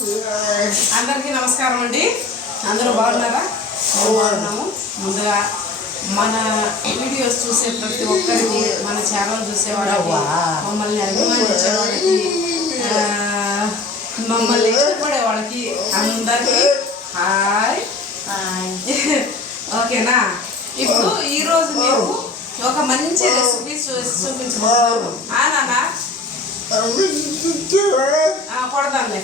అందరికీ నమస్కారం అండి. అందరూ బాగున్నారా? బాగున్నాము. ముందుగా మన వీడియోస్ చూసే ప్రతి ఒక్కరికి మన ఛానల్ చూసేవాడు మమ్మల్ని అభిమానించే వాళ్ళకి మమ్మల్ని ఇష్టపడే వాళ్ళకి అందరికీ హాయ్. ఓకేనా? ఇప్పుడు ఈరోజు మీకు ఒక మంచి రెసిపీ చూపించబోతున్నాను కొడతానులే.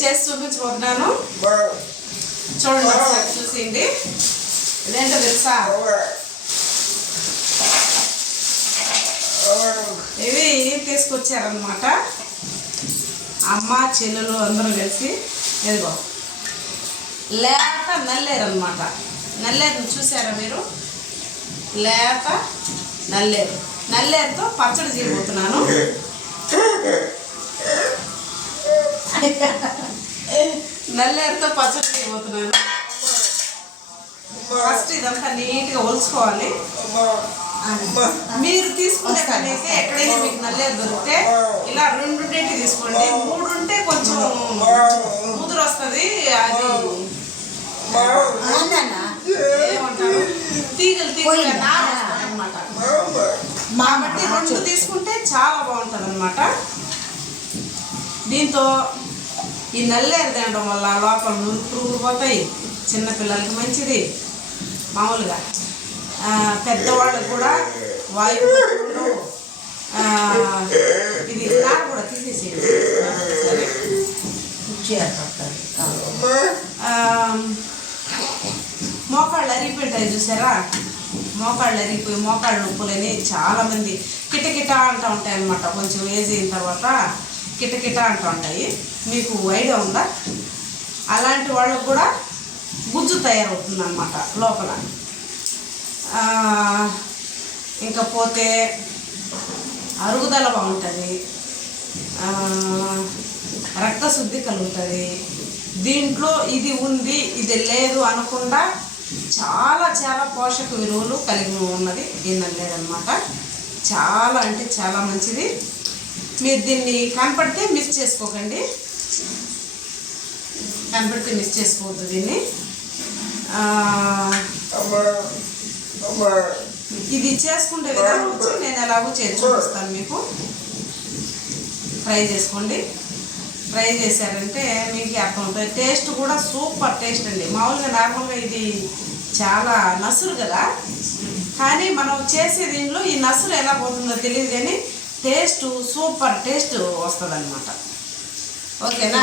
చేసి చూపించబోతున్నాను చూడండి ఒకసారి చూసింది ఇదేంటో తెలుసా? ఇవి తీసుకొచ్చారనమాట అమ్మ చెల్లెలు అందరూ కలిసి ఇదిగో. లేత నల్లేరు అనమాట నల్లేరు చూసారా మీరు? లేత నల్లేరు. నల్లేరుతో పచ్చడి చేయబోతున్నాను. నల్లేరుతో పచ్చడి చేయబోతున్నాను. ఫస్ట్ ఇదంతా నీట్గా ఒలుచుకోవాలి. మీరు తీసుకునే కనీసే ఎక్కడైనా మీకు నల్లేరు దొరికితే ఇలా రెండు ఉండేటి తీసుకోండి. మూడు ఉంటే కొంచెం ముదురు వస్తుంది అది తీగలు తీగలు అనమాట కాబట్టి రెండు తీసుకుంటే చాలా బాగుంటుంది అనమాట దీంతో ఈ నల్లేరు తినడం వల్ల లోపల నూరు పురుగులు పోతాయి. చిన్నపిల్లలకి మంచిది. మామూలుగా. పెద్దవాళ్ళు కూడా వాయువు ఇది నాకు కూడా తీసేసేయండి. మోకాళ్ళు అరిగిపోయింటాయి చూసారా? మోకాళ్ళు అరిగిపోయి మోకాళ్ళ నొప్పులని చాలామంది కిటకిట అంటూ ఉంటాయి అన్నమాట కొంచెం ఏజ్ అయిన తర్వాత కిటకిట అంటూ ఉంటాయి. మీకు ఐడియా ఉందా? అలాంటి వాళ్ళకు కూడా గుజ్జు తయారవుతుంది అనమాట లోపల ఇంకా పోతే అరుగుదల బాగుంటుంది. రక్తశుద్ధి కలుగుతుంది. దీంట్లో ఇది ఉంది ఇది లేదు అనకుండా చాలా చాలా పోషక విలువలు కలిగి ఉన్నది ఈ నల్లేరనమాట చాలా అంటే చాలా మంచిది. మీరు దీన్ని కనపడితే మిస్ చేసుకోకండి. కనపడితే మిస్ చేసుకోవద్దు దీన్ని. ఇది చేసుకుంటే విధానం వచ్చి నేను ఎలాగో చేసి చూపిస్తాను మీకు. ఫ్రై చేసుకోండి. ఫ్రై చేశారంటే మీకు అర్థం ఉంటుంది టేస్ట్ కూడా సూపర్ టేస్ట్ అండి. మామూలుగా నార్మల్గా ఇది చాలా నసురు కదా. కానీ మనం చేసే దీనిలో ఈ నసురు ఎలా పోతుందో తెలియదు కానీ టేస్ట్ సూపర్ టేస్ట్ వస్తుంది అనమాట ఓకేనా.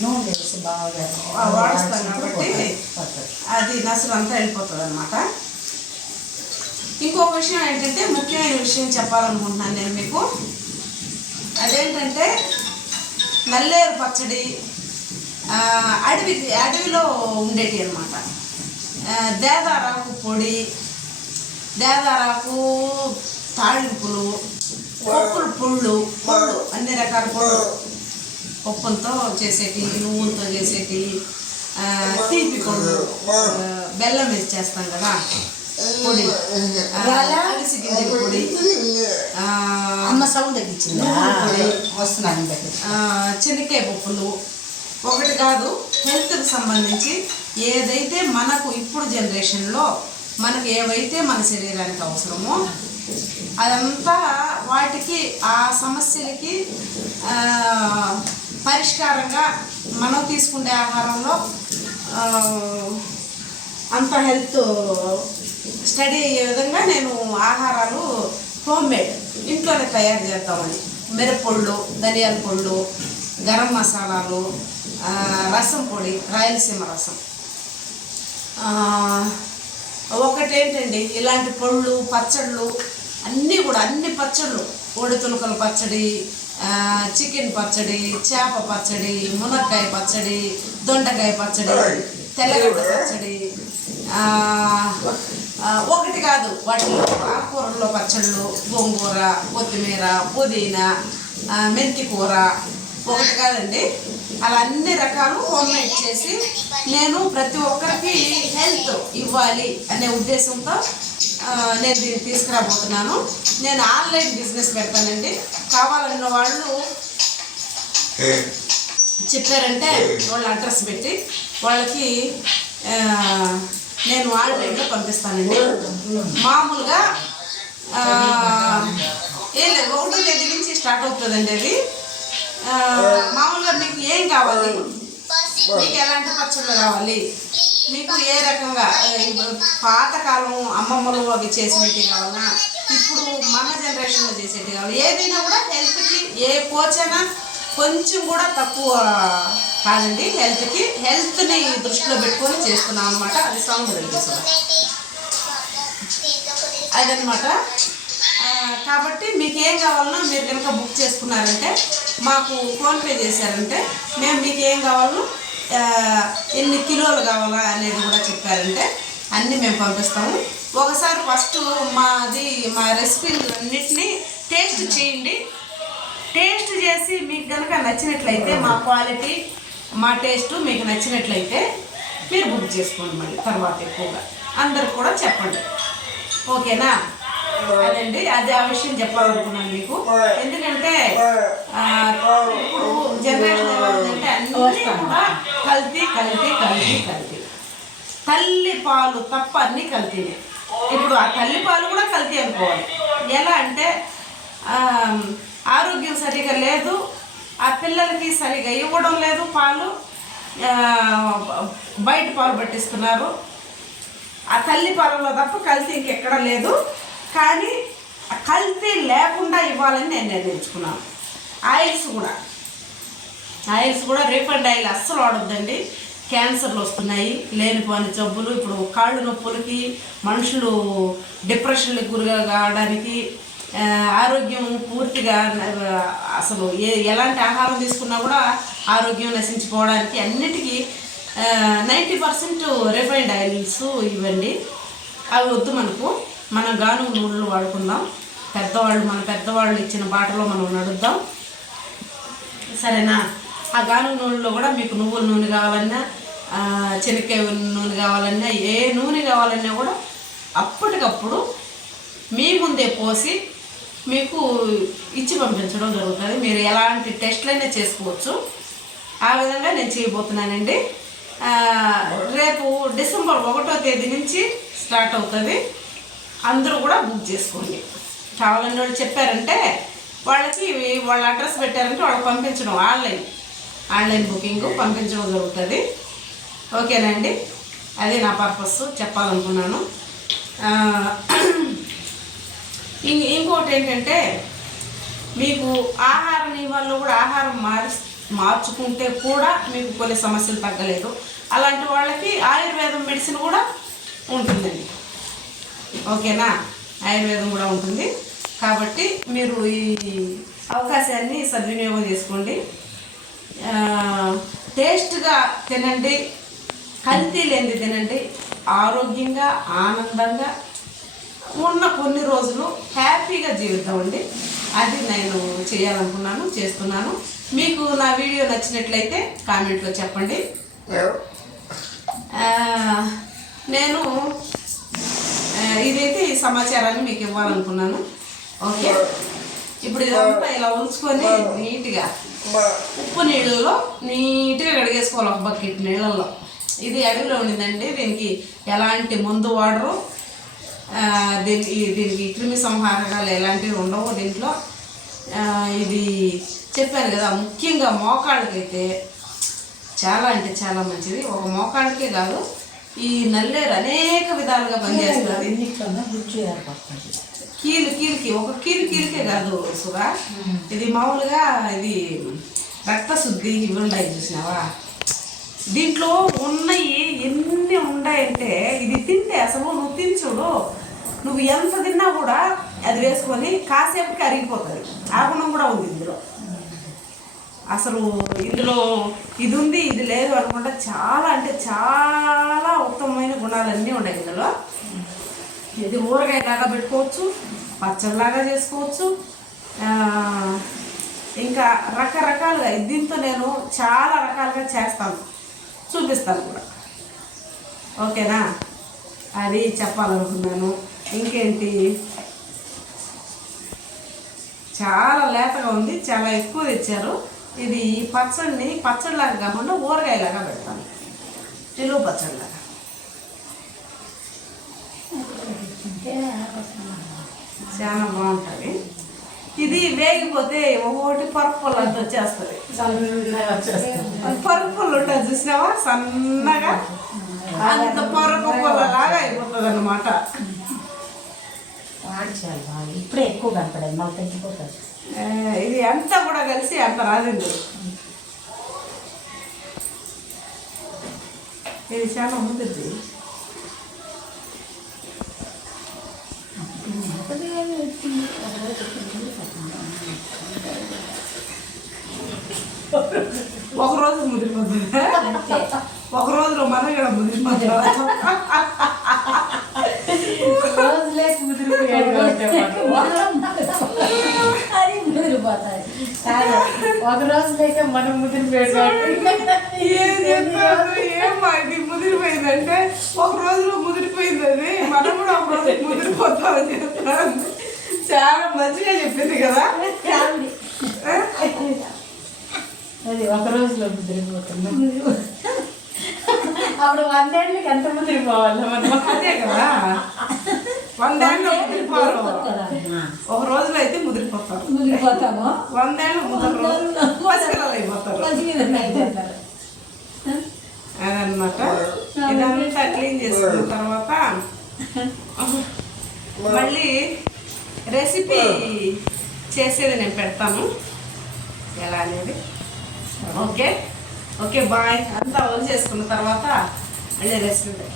నూనె వేసి బాగా కాబట్టి అది నసురు అంతా వెళ్ళిపోతుంది అనమాట ఇంకొక విషయం ఏంటంటే ముఖ్యమైన విషయం చెప్పాలనుకుంటున్నాను నేను మీకు. అదేంటంటే నల్లేరు పచ్చడి అడవి అడవిలో ఉండేటి అనమాట దేదారాకు పొడి దేదారాకు తాళింపులు పప్పులు పుళ్ళు పుళ్ళు అన్ని రకాల పుళ్ళు. పప్పులతో చేసేటి నువ్వులతో చేసేటి తీపి పళ్ళు బెల్లం వేసి చేస్తాం కదా. పొడి. గింజల పొడి. అమ్మ సౌండ్ తగ్గించిందా పొడి. వస్తున్నాను చెనిక్కాయ పప్పులు. ఒకటి కాదు హెల్త్కి సంబంధించి ఏదైతే మనకు ఇప్పుడు జనరేషన్లో మనకు ఏవైతే మన శరీరానికి అవసరమో అదంతా వాటికి ఆ సమస్యలకి పరిష్కారంగా మనం తీసుకునే ఆహారంలో అంత హెల్త్ స్టడీ అయ్యే విధంగా నేను ఆహారాలు హోమ్ మేడ్ ఇంట్లోనే తయారు చేద్దామని. మిరప్పొళ్ళు ధనియాల పొళ్ళు గరం మసాలాలు రసం పొడి రాయలసీమ రసం. ఒకటేంటండి ఇలాంటి పళ్ళు పచ్చళ్ళు అన్నీ కూడా అన్ని పచ్చళ్ళు. కోడి తులకల పచ్చడి చికెన్ పచ్చడి చేప పచ్చడి మునక్కాయ పచ్చడి దొండకాయ పచ్చడి తెల్లగడ్డ పచ్చడి ఒకటి కాదు వాటిలో ఆకుకూరల్లో పచ్చళ్ళు గోంగూర కొత్తిమీర పుదీనా మెంతి కూర ఒకటి కాదండి అలా అన్ని రకాలు హోమ్ మేడ్ చేసి నేను ప్రతి ఒక్కరికి హెల్త్ ఇవ్వాలి అనే ఉద్దేశంతో నేను దీన్ని తీసుకురాబోతున్నాను. నేను ఆన్లైన్ బిజినెస్ పెడతానండి. కావాలన్న వాళ్ళు చెప్పారంటే వాళ్ళ అడ్రస్ పెట్టి వాళ్ళకి నేను ఆన్లైన్లో పంపిస్తానండి. మామూలుగా ఏం లేదు ఒకటో తేదీ నుంచి స్టార్ట్ అవుతుందండి అది. మామూలుగా మీకు ఏం కావాలి? మీకు ఎలాంటి పచ్చళ్ళు కావాలి? మీకు ఏ రకంగా ఇప్పుడు పాతకాలం అమ్మమ్మలు అవి చేసినట్టు కావాలన్నా ఇప్పుడు మన జనరేషన్లో చేసేటి కావాలి. ఏదైనా కూడా హెల్త్కి ఏ పోచైనా కొంచెం కూడా తక్కువ కాదండి. హెల్త్కి హెల్త్ని దృష్టిలో పెట్టుకొని చేస్తున్నాం అనమాట అది సౌండ్ వెళ్తుంది అదనమాట కాబట్టి మీకు ఏం కావాలన్నా మీరు కనుక బుక్ చేసుకున్నారంటే మాకు ఫోన్పే చేశారంటే మేము మీకు ఏం కావాలో ఎన్ని కిలోలు కావాలా అనేది కూడా చెప్పారంటే అన్నీ మేము పంపిస్తాము. ఒకసారి ఫస్ట్ మాది మా రెసిపీలన్నింటినీ టేస్ట్ చేయండి. టేస్ట్ చేసి మీకు కనుక నచ్చినట్లయితే మా క్వాలిటీ మా టేస్ట్ మీకు నచ్చినట్లయితే మీరు బుక్ చేసుకోండి మళ్ళీ తర్వాత ఎక్కువగా. అందరికి కూడా చెప్పండి. ఓకేనా? అదండి అది ఆ విషయం చెప్పాలనుకున్నాను మీకు. ఎందుకంటే ఆ, ఇప్పుడు జనరేషన్ ఉందంటే అన్నీ కూడా కల్తీ కల్తీ కల్తీ కల్తీ. తల్లి పాలు తప్ప అన్నీ కల్తీనే. ఇప్పుడు ఆ తల్లి పాలు కూడా కల్తీ అనుకోవాలి. ఎలా అంటే ఆ, ఆరోగ్యం సరిగా లేదు ఆ పిల్లలకి సరిగా ఇవ్వడం లేదు పాలు ఆ, బయట పాలు పట్టిస్తున్నారు. ఆ తల్లి పాలలో తప్ప కల్తీ ఇంకెక్కడ లేదు. కానీ కల్తీ లేకుండా ఇవ్వాలని నేను నిర్ణయించుకున్నాను. ఆయిల్స్ కూడా. ఆయిల్స్ కూడా రీఫండ్ ఆయిల్ అస్సలు వాడొద్దండి. క్యాన్సర్లు వస్తున్నాయి లేనిపోని జబ్బులు ఇప్పుడు కాళ్ళు నొప్పులకి మనుషులు డిప్రెషన్లకు గురిగా కావడానికి ఆరోగ్యం పూర్తిగా అసలు ఏ ఎలాంటి ఆహారం తీసుకున్నా కూడా ఆరోగ్యం నశించుకోవడానికి అన్నిటికీ నైంటీ పర్సెంట్ రిఫైన్డ్ ఆయిల్స్ ఇవ్వండి. అవి వద్దు మనకు. మనం గాను నూనెలు వాడుకుందాం. పెద్దవాళ్ళు మన పెద్దవాళ్ళు ఇచ్చిన బాటలో మనం నడుద్దాం. సరేనా? ఆ గానుగ నూనెలో కూడా మీకు నువ్వుల నూనె కావాలన్నా చెనక్కాయ నూనె కావాలన్నా ఏ నూనె కావాలన్నా కూడా అప్పటికప్పుడు మీ ముందే పోసి మీకు ఇచ్చి పంపించడం జరుగుతుంది. మీరు ఎలాంటి టెస్ట్లైనా చేసుకోవచ్చు. ఆ విధంగా నేను చేయబోతున్నానండి. రేపు డిసెంబర్ ఒకటో తేదీ నుంచి స్టార్ట్ అవుతుంది. అందరూ కూడా బుక్ చేసుకోండి. కావాలని వాళ్ళు చెప్పారంటే వాళ్ళకి వాళ్ళ అడ్రస్ పెట్టారంటే వాళ్ళకి పంపించడం ఆన్లైన్. ఆన్లైన్ బుకింగ్ పంపించడం జరుగుతుంది. ఓకేనండి? అది నా పర్పస్ చెప్పాలనుకున్నాను. ఇం- ఇంకోటి ఏంటంటే మీకు ఆహార నియమాల్లో కూడా ఆహారం మారి మార్చుకుంటే కూడా మీకు కొన్ని సమస్యలు తగ్గలేదు. అలాంటి వాళ్ళకి ఆయుర్వేదం మెడిసిన్ కూడా ఉంటుందండి. ఓకేనా? ఆయుర్వేదం కూడా ఉంటుంది. కాబట్టి మీరు ఈ అవకాశాన్ని సద్వినియోగం చేసుకోండి. టేస్ట్గా తినండి. కల్తీ లేనిది తినండి. ఆరోగ్యంగా ఆనందంగా ఉన్న కొన్ని రోజులు హ్యాపీగా జీవిద్దామండి అది నేను చేయాలనుకున్నాను చేస్తున్నాను. మీకు నా వీడియో నచ్చినట్లయితే కామెంట్లో చెప్పండి. నేను ఇదైతే ఈ సమాచారాన్ని మీకు ఇవ్వాలనుకున్నాను. ఓకే? ఇప్పుడు ఇదంతా ఇలా ఉంచుకొని నీట్గా ఉప్పు నీళ్ళలో నీట్గా కడిగేసుకోవాలి ఒక బకెట్ నీళ్ళల్లో. ఇది అడవిలో ఉండిందండి. దీనికి ఎలాంటి మందు వాడరు. దీనికి దీనికి క్రిమి సంహారకాలు ఎలాంటివి ఉండవు దీంట్లో. ఇది చెప్పాను కదా ముఖ్యంగా మోకాళ్ళకైతే చాలా అంటే చాలా మంచిది. ఒక మోకాళ్ళకే కాదు ఈ నల్లేరు అనేక విధాలుగా పనిచేస్తుంది. కీలు కీలుకి ఒక కీలు కీలుకే కాదు సురా ఇది మామూలుగా ఇది రక్తశుద్ధి ఇవి ఉన్నాయి చూసినావా? దీంట్లో ఉన్నాయి ఎన్ని ఉన్నాయంటే ఇది తింటే అసలు నువ్వు తిని చూడు నువ్వు ఎంత తిన్నా కూడా అది వేసుకొని కాసేపటికి అరిగిపోతుంది. ఆ గుణం కూడా ఉంది ఇందులో. అసలు ఇందులో ఇది ఉంది ఇది లేదు అనుకుంటా. చాలా అంటే చాలా ఉత్తమమైన గుణాలన్నీ ఉన్నాయి ఇందులో. ఇది ఊరగాయ లాగా పెట్టుకోవచ్చు పచ్చడిలాగా చేసుకోవచ్చు. ఇంకా రకరకాలుగా దీంతో నేను చాలా రకాలుగా చేస్తాను. చూపిస్తాను కూడా. ఓకేనా? అది చెప్పాలనుకున్నాను. ఇంకేంటి? చాలా లేతగా ఉంది చాలా ఎక్కువ తెచ్చారు. ఇది పచ్చడిని పచ్చడిలాగా కాకుండా ఊరగాయలాగా పెడతాను. నిలువ పచ్చడిలాగా. చాలా బాగుంటుంది. ఇది వేగిపోతే ఒక్కొక్కటి పరుపు పుల్ల అంత వచ్చేస్తుంది. పరుపు పుల్ల ఉంటుంది చూసినావా? సన్నగా. అంత పరుపు పుల్లలాగా అయిపోతుంది అనమాట వాడిచాలి బాగా ఇప్పుడే ఎక్కువ కనపడేది. మాకు తగ్గిపోతుంది. ఇది అంతా కూడా కలిసి అంత రాదండి. ఇది చాలా ముందుది ఒక రోజు ముదిరిపోతుంది. ఒక రోజులో మనం కూడా ముదిరిపోతుంది రోజులే కుదిరిపోయాడు అది ముదిరిపోతాయి ఒక మనం ఏం చెప్తారు? ఏమో ఇది ముదిరిపోయిందంటే ఒక రోజులో ముదిరిపోయింది అది మనం కూడా ఒక రోజు ముదిరిపోతామని చెప్తాను చాలా మంచిగా చెప్పింది కదా? అది ఒక రోజులో ముదిరిపోతుంది. అప్పుడు వందేళ్ళకి ఎంత ముదిరిపోవాలి మనం. అదే కదా. వందేళ్ళు ముదిరిపోరు ఒక రోజులో అయితే ముదిరిపోతారు. ముదిరిపోతాము? వందేళ్ళు ముదరు అయిపోతారు అదనమాట ఇదంతా క్లీన్ చేసుకున్న తర్వాత మళ్ళీ రెసిపీ చేసేది నేను పెడతాను. ఎలా అనేది. ఓకే. Okay bye. అంతా వదిలి చేసుకున్న తర్వాత మళ్ళీ రెసిపీ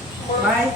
బాయ్.